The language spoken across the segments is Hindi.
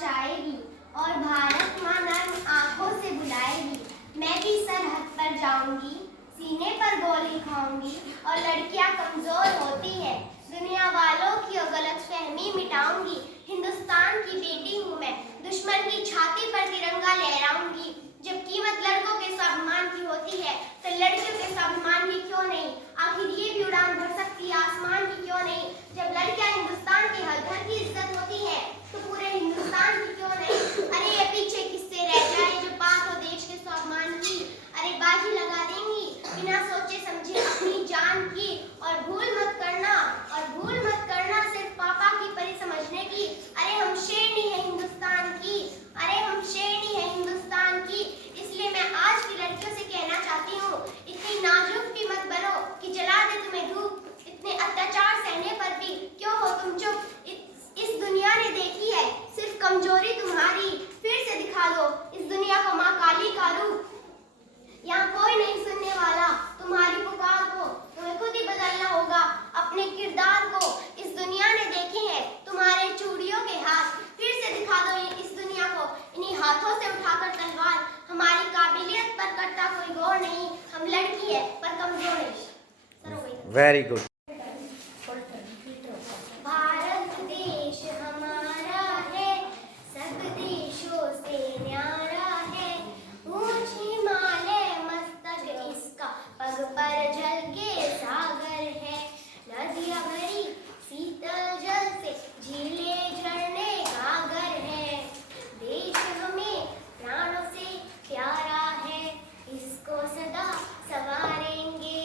बचाएगी और भारत माँ नर्म आंखों से बुलाएगी। मैं भी सरहद पर जाऊंगी, सीने पर गोली खाऊंगी और लड़कियां कमजोर होती है, दुनिया वालों की गलतफहमी मिटाऊंगी। हिंदुस्तान की बेटी हूँ मैं, दुश्मन की छाती पर तिरंगा लहराऊंगी। जब कीमत लड़कों के स्वाभिमान की होती है तो लड़कियों के स्वाभिमान की क्यों नहीं? आखिर ये भी उड़ान भर सकती है आसमान की क्यों नहीं? जब लड़कियां हिंदुस्तान के हर घर की इज्जत होती है तो पूरे हिंदुस्तान की क्यों नहीं? अरे ये पीछे किससे रह जाए जो बात हो देश के स्वाभिमान की? अरे बाजी लगा देंगी बिना सोचे समझे अपनी जान की। और भूल मत करना सिर्फ पापा की परी समझने की। अरे हम शेरनी है हिंदुस्तान की, अरे हम शेरनी है हिंदुस्तान की। इसलिए मैं आज की लड़कियों से कहना चाहती हूँ, इतनी नाजुक भी मत बनो कि जला दे तुम्हें धूप। इतने अत्याचार सहने पर भी क्यों हो तुम चुप? इस दुनिया ने देखी है सिर्फ कमजोरी तुम्हारी, फिर से दिखा दो इस दुनिया को माँ काली का रूप। यहाँ कोई नहीं सुनने वाला तुम्हारी पुकार को, तुम्हें खुद ही बदलना होगा अपने किरदार को। इस दुनिया ने देखे हैं तुम्हारे चूड़ियों के हाथ, फिर से दिखा दो इस दुनिया को इन्हीं हाथों से उठाकर तलवार। हमारी काबिलियत पर करता कोई गौर नहीं, हम लड़की है पर कमजोर नहीं। Very good. भारत देश हमारा है, सब देशों से न्यारा है। ऊंच हिमालय मस्तक इसका, पग पर जल के सागर है। नदियां भरी शीतल जल से, झीले झरने गागर है। देश हमें प्राणों से प्यारा है, इसको सदा संवारेंगे।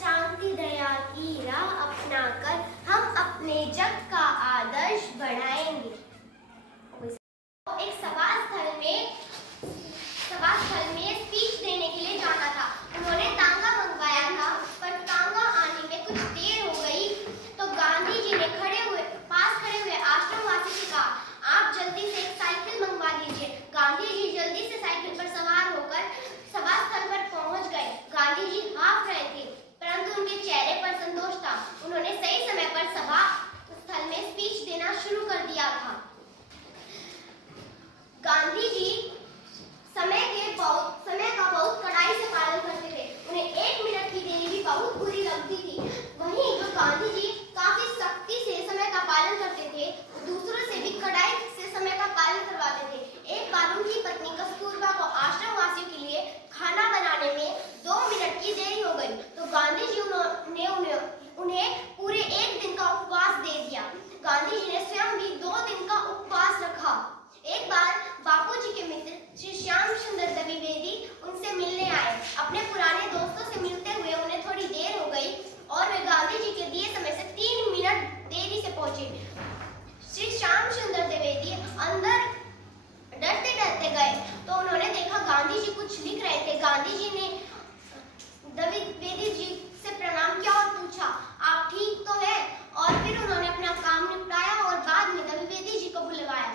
शांति दया की राह अपना कर हम अपने जग का आदर्श बढ़ाएंगे। एक सभा स्थल में स्पीच देने के लिए जाना था। उन्होंने तांगा मंगवाया था पर तांगा आने में कुछ देर हो गई तो गांधी जी ने पास खड़े हुए आश्रमवासी से कहा, आप जल्दी से एक साइकिल मंगवा दीजिए। गांधी जी जल्दी से साइकिल पर सवार होकर सभा स्थल पर पहुंच गए। गांधी जी हाफ रहे थे परंतु उनके चेहरे पर संतोष था। उन्होंने सही समय पर सभा स्थल में स्पीच देना शुरू कर दिया था। गांधी जी समय का बहुत कड़ाई से पालन करते थे। उन्हें 1 मिनट की देरी भी बहुत बुरी लगती थी। वहीं जो गांधी जी काफी सख्ती से समय का पालन करते थे, दूसरों से भी कड़ाई से समय का पालन करवाते थे। एक बार उनकी पत्नी कस्तूरबा को आश्रमवासियों के लिए खाना बनाने में 2 मिनट की देरी हो गई तो गांधी जी ने उन्हें पूरे 1 दिन का उपवास दे दिया। गांधी जी ने स्वयं भी 2 दिन का उपवास रखा। एक बार बापूजी के मित्र श्री श्याम सुंदर द्विवेदी उनसे मिलने आए। अपने पुराने दोस्तों से मिलते हुए उन्हें थोड़ी देर हो गई और वे गांधी जी के दिए समय से 3 मिनट देरी से पहुंचे। श्री श्याम सुंदर द्विवेदी अंदर डरते डरते गए तो उन्होंने देखा गांधी जी कुछ लिख रहे थे। गांधी जी ने द्विवेदी जी से प्रणाम किया और पूछा, आप ठीक तो है? और फिर उन्होंने अपना काम निपटाया और बाद में द्विवेदी जी को बुलवाया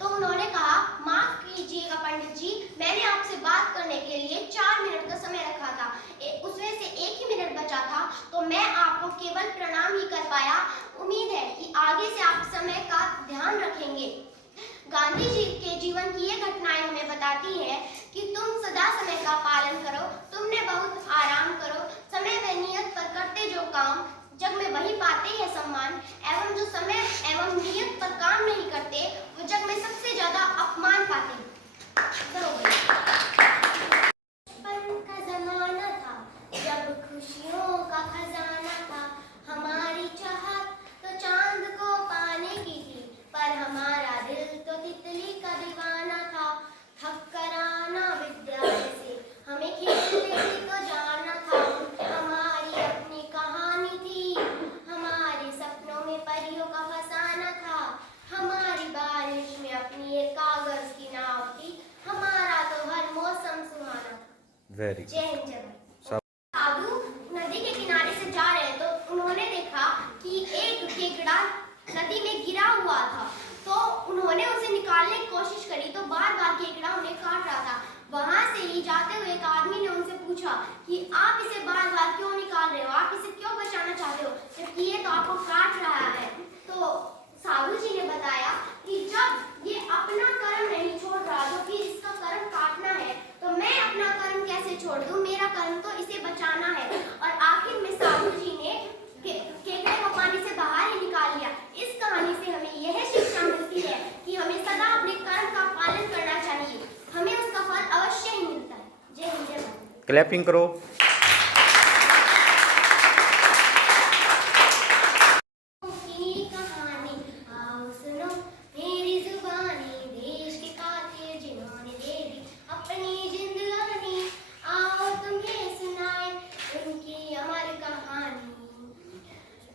तो उन्होंने कहा, माफ कीजिएगा पंडित जी, मैंने आपसे बात करने के लिए 4 मिनट का समय रखा था, उसमें से 1 ही मिनट बचा था तो मैं आपको केवल प्रणाम ही कर पाया। उम्मीद है कि आगे से आप समय का ध्यान रखेंगे। गांधी जी के जीवन की ये घटनाएं हमें बताती हैं कि तुम सदा समय का पालन करो, तुमने बहुत आराम करो। समय व नियत पर करते जो काम जग में वही पाते हैं सम्मान, एवं जो समय एवं नियत पर काम नहीं करते वो जग में सबसे ज्यादा अपमान पाते हैं। बचपन का जमाना था जब खुशियों का खजाना था, हमारी चाहत तो चांद को पाने की थी पर हमारा दिल तो तितली का दीवाना था। थक कर आना विद्यालय से हमें खेलने तो जाना था, हमारी अपनी कहानी थी, हमारे सपनों में परियों का फसाना था, हमारी बारिश में अपनी एक कागज की नाव थी, हमारा तो हर मौसम सुहाना था। जय हिंद जय भारत। साधु नदी के किनारे से जा रहे तो उन्होंने देखा कि एक केकड़ा नदी में गिरा हुआ था तो उन्होंने उसे निकालने की कोशिश करी तो बार बार केकड़ा उन्हें काट रहा था। वहां से ही जाते हुए एक आदमी ने उनसे पूछा कि आप इसे बार बार क्यों निकाल रहे हो, आप इसे क्यों बचाना चाहते हो जबकि ये तो आपको काट रहा है। तो साधु जी ने बताया कि जब ये क्लैपिंग करो।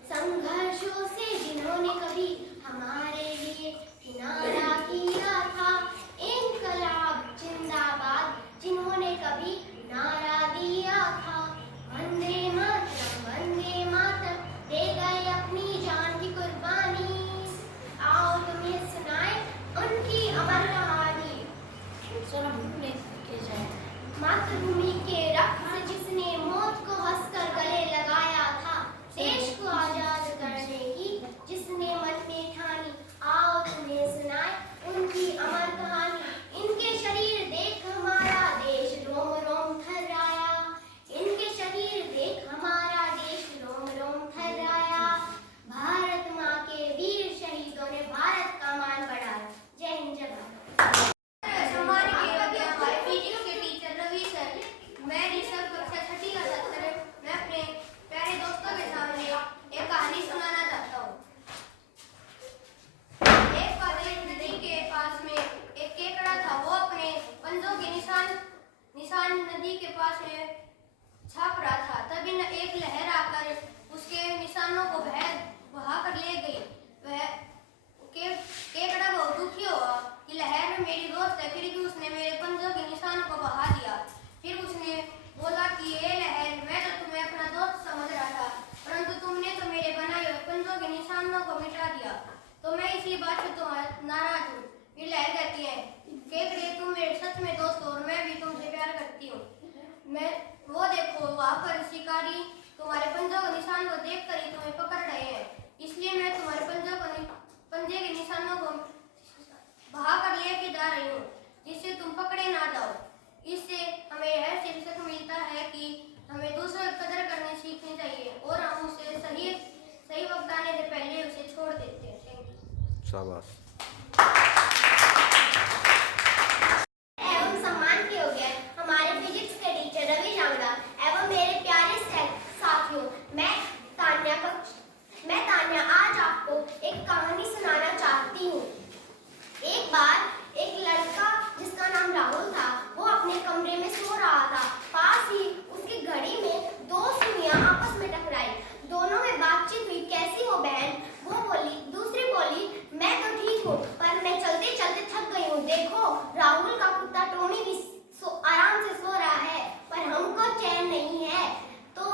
संघर्षों से जिन्होंने कभी हमारे लिए किनारा किया था, इनकलाब जिंदाबाद जिन्होंने कभी नारा दिया था। वंदे मातरम दे गए अपनी जान की कुर्बानी। आओ तुम्हें सुनाए उनकी अमर कहानी। मातृभूमि के रक्त से जिसने मौत को हंसकर गले लगाया था, देश को आजाद करने की जिसने मन में ठानी। आओ तुम्हें सुनाए उनकी अमर कहानी। इनके शरीर देख हमारा देश रोम रोम थर्राया। इनके शरीर देख हमारा देश रोम रोम थर्राया। भारत माँ के वीर शहीदों ने भारत का मान बढ़ाया। जय हिंद जय भारत। मैं ऋषभ कक्षा 6ठी का छात्र मैं अपने प्यारे दोस्तों के सामने एक कहानी सुनाना चाहता हूँ। एक बार एक नदी के पास में एक केकड़ा था। वो अपने पंजों के निशान नदी के पास में छाप रहा था। तभी न एक लहर आकर उसके निशानों को बहा कर ले गई। वह केकड़ा बहुत दुखी हुआ कि लहर मेरी दोस्त है, फिर भी उसने मेरे पंजों के निशानों को बहा दिया। फिर उसने बोला कि ये लहर, मैं तो तुम्हें अपना दोस्त समझ रहा था, परंतु तुमने तो मेरे बनाए हुए पंजों के निशानों को मिटा दिया, तो मैं इसी बात से तुम्हारा नाराज हूँ। फिर लहर कहती है, केकड़े तुम मेरे सच में दोस्त हो और मैं भी तुमसे प्यार करती हूँ। मैं वो देखो वहाँ पर शिकारी तुम्हारे पंजों के निशान को देख कर ही तुम्हें पकड़ रहे हैं, इसलिए मैं तुम्हारे पंजे के निशानों को बहा कर लेके जा रही हूँ, जिससे तुम पकड़े ना जाओ। इससे हमें यह शिक्षक मिलता है कि हमें दूसरों की कदर करनी सीखनी चाहिए और हम उसे सही वक्त आने से पहले उसे छोड़ देते हैं। Thank you. शाबाश। एवं सम्मान किए गए हमारे फिजिक्स के टीचर रवि जांगड़ा एवं मेरे प्यारे साथियों, मैं तान्या आज आपको एक कहानी सुनाना चाहती हूँ। एक बार एक लड़का जिसका नाम राहुल था, वो अपने कमरे में सो रहा था। पास ही उसकी घड़ी में दो सुइयां आपस में टकराई। दोनों में बातचीत हुई, कैसी हो बहन? वो बोली, दूसरी बोली, मैं तो ठीक हूँ, पर मैं चलते चलते थक गई हूँ। देखो राहुल का कुत्ता टोमी भी आराम से सो रहा है, पर हमको चैन नहीं है। तो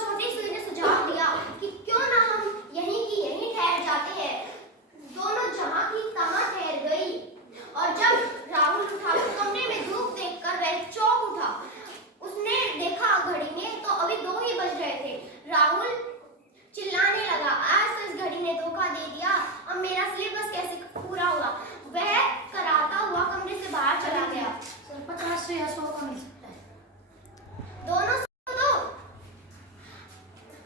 छोटी सुई ने सुझाव दिया कि क्यों ना हम यहीं की यहीं ठहर जाते हैं। दोनों जहाँ की तहाँ ठहर गई और जब राहुल उठा तो कमरे में धूप देखकर वह चौंक उठा। उसने देखा घड़ी में तो अभी 2 ही बज रहे थे। राहुल चिल्लाने लगा, आज तो इस घड़ी ने धोखा दे दिया, अब मेरा सिलेबस कैसे पूरा होगा? वह कराता हुआ कमरे से बाहर चला गया। 50 से 100 का मिल सकता है। दोनों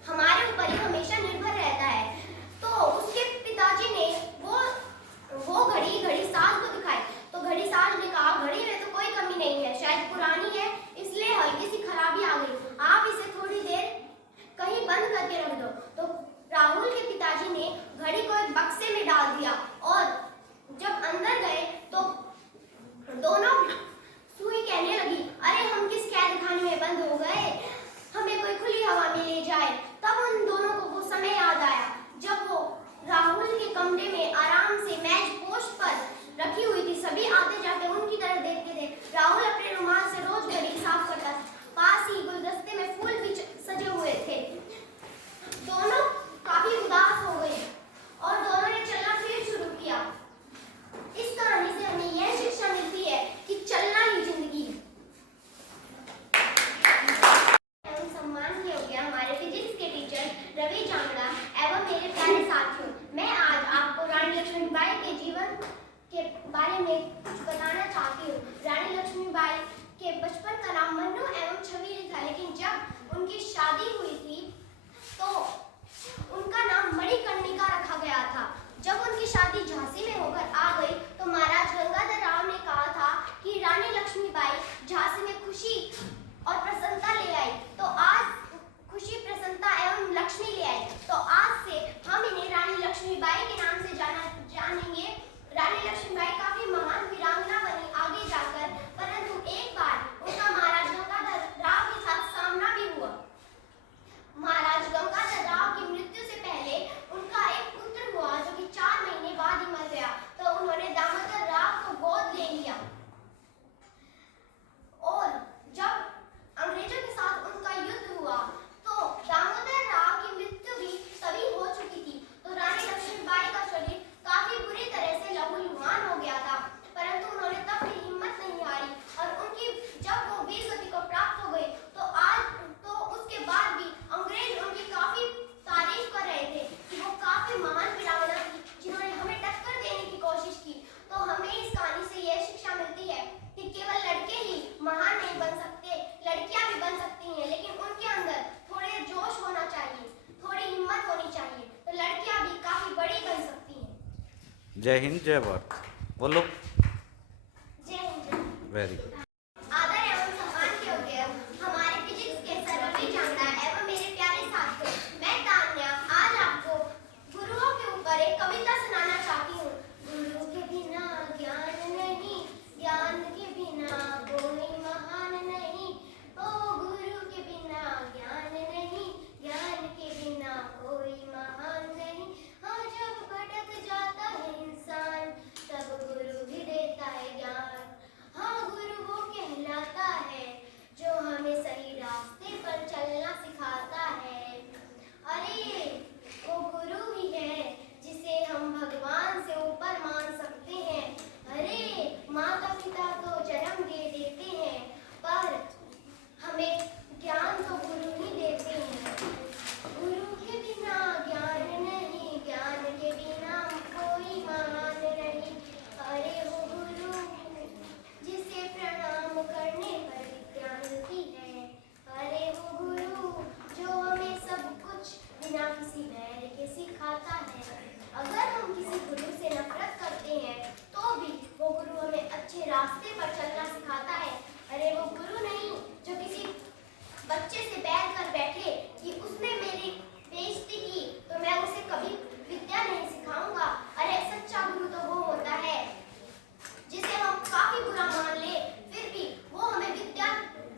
हमारे ऊपर ही हमेशा निर्भर रहता है। तो उसके पिताजी ने वो घड़ी सास को दिखाई, तो घड़ी सास ने कहा, घड़ी में तो कोई कमी नहीं है, शायद पुरानी है, इसलिए हल्की सी खराबी आ गई, आप इसे थोड़ी देर कहीं बंद करके रख दो। तो राहुल के पिताजी ने घड़ी को एक बक्से में डाल दिया और जब अंदर गए तो दोनों सुई कहने लगी, अरे हम किस कैद खाने में बंद हो गए, हमें कोई खुली हवा में ले जाए। तब उन दोनों को वो समय याद आया जब वो राहुल के कमरे में आराम से मेज पोस्ट पर रखी हुई थी। सभी आते जाते उनकी तरफ देखते थे। राहुल अपने रुमाल से रोज घड़ी साफ करता था। पास ही गुलदस्ते में फूल भी सजे हुए थे। दोनों काफी उदास हो गए और दोनों ने चलना फिर शुरू किया। इस कहानी से हमें यह शिक्षा मिलती है कि चलना ही जिंदगी है। सम्मान किया गया हमारे फिजिक्स के टीचर रवि जांगड़ा एवं मेरे प्यारे साथियों, मैं आज आपको रानी लक्ष्मीबाई के जीवन के बारे में कुछ बताना चाहती हूँ। रानी लक्ष्मीबाई के बचपन का नाम मन्नू एवं छबीली था, लेकिन जब उनकी शादी हुई थी तो उनका नाम मणिकर्णिका रखा गया था। जब उनकी शादी झांसी में होकर आ गई तो महाराज गंगाधर राव ने कहा था कि रानी लक्ष्मीबाई झांसी में खुशी जय हिंद जय भारत बोलो। जय हिंद। Very good. आदर एवं सम्मान के योग्य हमारे फिजिक्स के सर रवि चांदा एवं मेरे प्यारे साथियों, मैं तान्या आज आपको गुरुओं के ऊपर एक कविता सुनाना चाहती हूँ। गुरु के बिना ज्ञान नहीं, ज्ञान के बिना कोई महान नहीं। ओ गुरु के बिना ज्ञान नहीं, ज्ञान के बिना कोई महान नहीं। हाँ, जब भटक जाता है इंसान तब गुरु भी देता है ज्ञान। हाँ, गुरु वो कहलाता है जो हमें सही रास्ते पर चलना सिखाता है। अरे वो गुरु ही है जिसे हम भगवान से ऊपर मान सकते हैं। अरे माता पिता तो जन्म दे देते हैं पर हमें ज्ञान तो गुरु ही देते हैं। गुरु के बिना ज्ञान नहीं, ज्ञान के बिना कोई महान नहीं। अरे वो गुरु जिसे प्रणाम करने पर विद्या मिलती है। अरे वो गुरु जो हमें सब कुछ बिना किसी बैर के सिखाता है। अगर हम किसी गुरु से नफरत करते हैं तो भी वो गुरु हमें अच्छे रास्ते पर चलना सिखाता है। अरे वो गुरु नहीं जो किसी बच्चे से बैर कर बैठे कि उसने मेरी बेइज्जती की तो मैं उसे कभी विद्या नहीं सिखाऊंगा। अरे सच्चा गुरु तो वो होता है जिसे हम काफी बुरा मान ले फिर भी वो हमें विद्या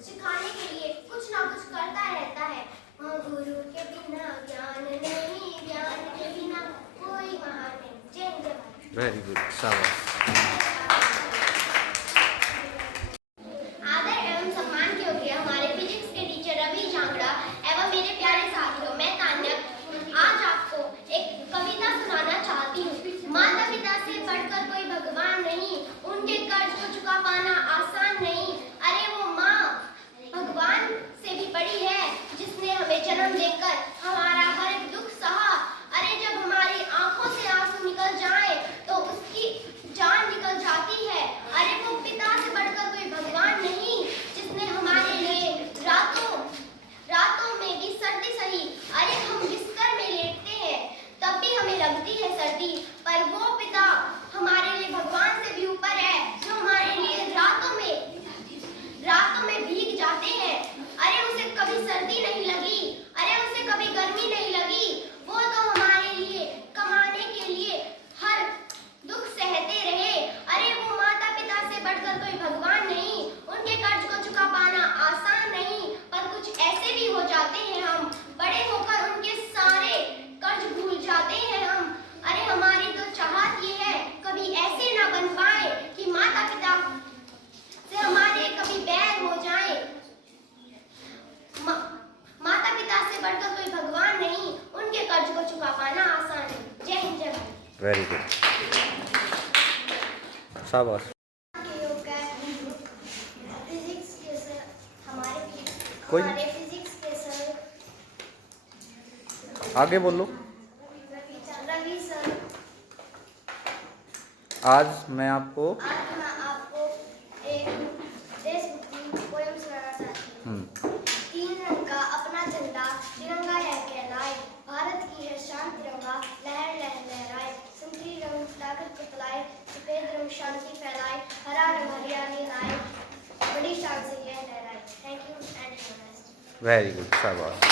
सिखाने के लिए कुछ ना कुछ करता रहता है। हाँ, गुरु के बिना ज्ञान नहीं, ज्ञान के बिना कोई महान नहीं। जय हिंद जय भारत। वेरी गुड, शाबाश। आदर एवं सम्मान के योग्य हमारे फिजिक्स के टीचर रवि झांगड़ा एवं मेरे प्यारे साथियों, मैं तान्या आज आपको एक कविता सुनाना चाहती हूँ। माता पिता से बढ़कर कोई भगवान नहीं, उनके कर्ज को चुका पाना आसान नहीं। अरे वो माँ भगवान से भी बड़ी है जिसने हमें जन्म देकर हमारा हर एक दुख सहा। अरे जब हमारी आंखों से आंसू निकल जाए तो उसकी जान निकल जाती है। अरे वो पिता से बढ़कर कोई भगवान नहीं जिसने हमारे लिए रातों में भी सर्दी सही। अरे हम बिस्तर में लेटते हैं तब भी हमें लगती है सर्दी, पर वो पिता हमारे लिए भगवान से भी ऊपर है जो हमारे लिए रातों में भीग जाते हैं। अरे उसे कभी सर्दी नहीं लगी, अरे उसे कभी गर्मी नहीं लगी। वो तो हमारे लिए कमाने के लिए हर दुख सहते रहे। अरे वो माता पिता से बढ़कर कोई भगवान नहीं, उनके कर्ज को चुका पाना आसान नहीं। पर कुछ ऐसे भी हो जाते हैं हम, बड़े होकर उनके सारे कर्ज भूल जाते हैं हम। अरे हमारी तो चाहत ये है कभी ऐसे ना बन पाए कि माता पिता से हमारे कभी बैर हो जाए। माता पिता से बढ़कर कोई भगवान नहीं, उनके कर्ज को चुका पाना आसान है। जय हिंद जय भारत। वेरी गुड, शाबाश। फिजिक्स के सर कोई हमारे फिजिक्स के सर आगे बोलो। रवि सर, आज मैं आपको आज मैं आपको एक देशभक्ति पोयम सुनाना चाहती हूँ। तीन रंग का अपना झंडा तिरंगा है कहलाए, भारत की है शान तिरंगा लहर लहर लहराए। संतरी रंग ताकत को फैलाए, सफेद रंग शांति फैलाए, हरा रंग हरियाली लाए, बड़ी शान से यह लहराए। Thank you and very good, शाबाश।